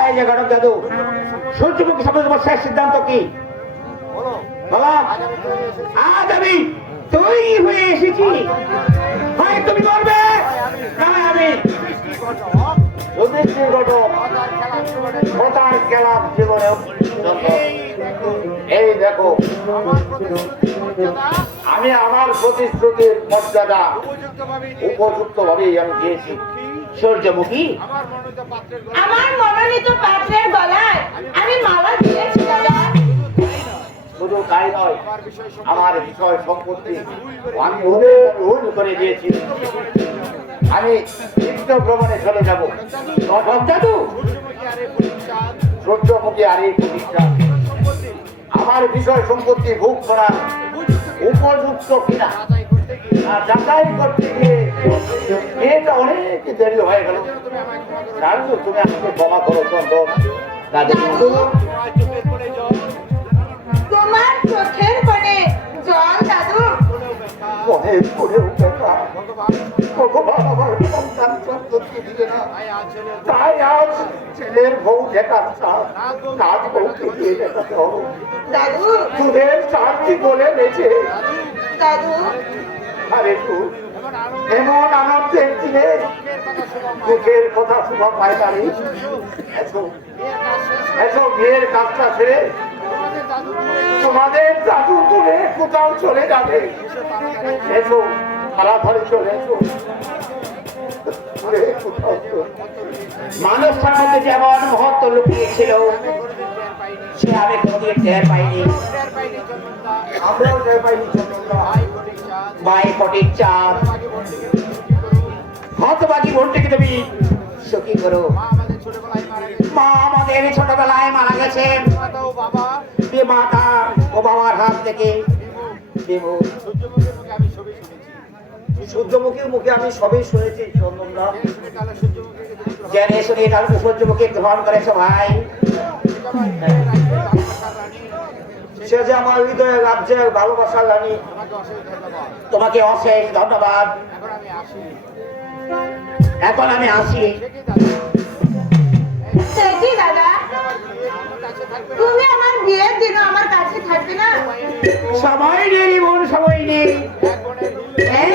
এই যে গণক দাদু, সূর্যমুখী সম্পর্কে তোমার শেষ সিদ্ধান্ত কি? বললাম আজ আমি তৈরি হয়ে এসেছি, হয় তুমি করবে না আমি যুধিষ্ঠির ঘটক ভোটার খেলার জীবনে। এই দেখো, আমি আমার প্রতিশ্রুতির মর্যাদা উপযুক্ত ভাবেই আমি দিয়েছি। সূর্যমুখী, আমার মনোনীত পাত্রের গলায় আমি মালা দিয়েছি দাদা। শুধু তাই নয়, আমার বিষয় সম্পত্তি আমি ওদের ভুল করে দিয়েছি। আমি তীর্থ ভ্রমণে চলে যাব। দাদু, সূর্যমুখী আর এই প্রতিষ্ঠা আমার বিষয় সম্পত্তি ভোগ করার উপযুক্ত কিনা যাচাই করতে গিয়ে এটা অনেক দেরি হয়ে গেল। দাদু, তুমি আমাকে ক্ষমা করো। চন্দন দাদু, তোমার চোখের কোণে জল দাদু। অনেক করে ভগবান আমার সন্তান সন্ততি দিলে না, তাই আজ ছেলের বউ দেখার কাজ বউকে দিয়ে দেখাতে হবে। দাদু, দুধের চারটি বলে নেছে দাদু। আরে তুই এমন আনন্দের দিনে দুঃখের কথা শোভা পায় না রে। এসো এসো, বিয়ের কাজটা ছেড়ে তোমাদের জাদু তুলে কোথাও চলে যাবে। এসো, সারা ঘরে চলে এসো। মানুষটার মধ্যে যেমন মহত্ব লুকিয়েছিল সে আমি কোনদিন টের পাইনি। আমরাও টের পাইনি। মায়ের ফটিক চাঁদ হতবাগি বোনটিকে তুমি সুখী করো। মা আমাদের ছোটবেলায় মারা গেছেন, মাতা ও বাবার হাত থেকে। সূর্যমুখীর মুখে আমি সবই শুনেছি। চন্দনদা, জেনে শুনে তাহলে সূর্যমুখী গ্রহণ করেছো ভাই। সে যে আমার হৃদয়ে রাজ্যে ভালোবাসার রানী, তোমাকে অশেষ ধন্যবাদ। এখন আমি আসি। দাদা, তুমি আমার বিয়ের দিনও আমার কাছে থাকবে না? সময় নেই বোন, সময় নেই।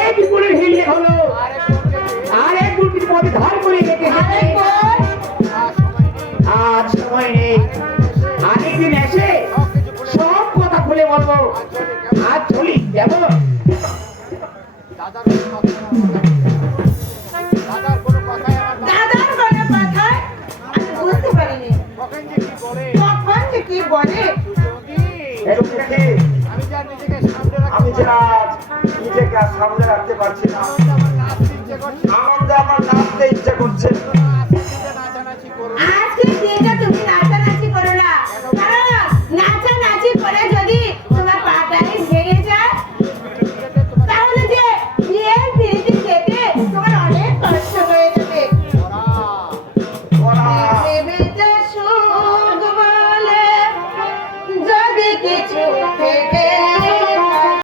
এক বিপুলের হিলে হলো আর এক গুটির পথে ধার করে রেখে আজ সময় নেই। আরেকদিন এসে সব কথা খুলে বলবো। আজ চলি, কেমন? দাদার কোনো কথায় আমি বুঝতে পারিনি কখন যে কি বলে। আমি যে আজ নিজেকে সামনে রাখতে পারছি না। আনন্দে আমার নাচতে ইচ্ছে করছে।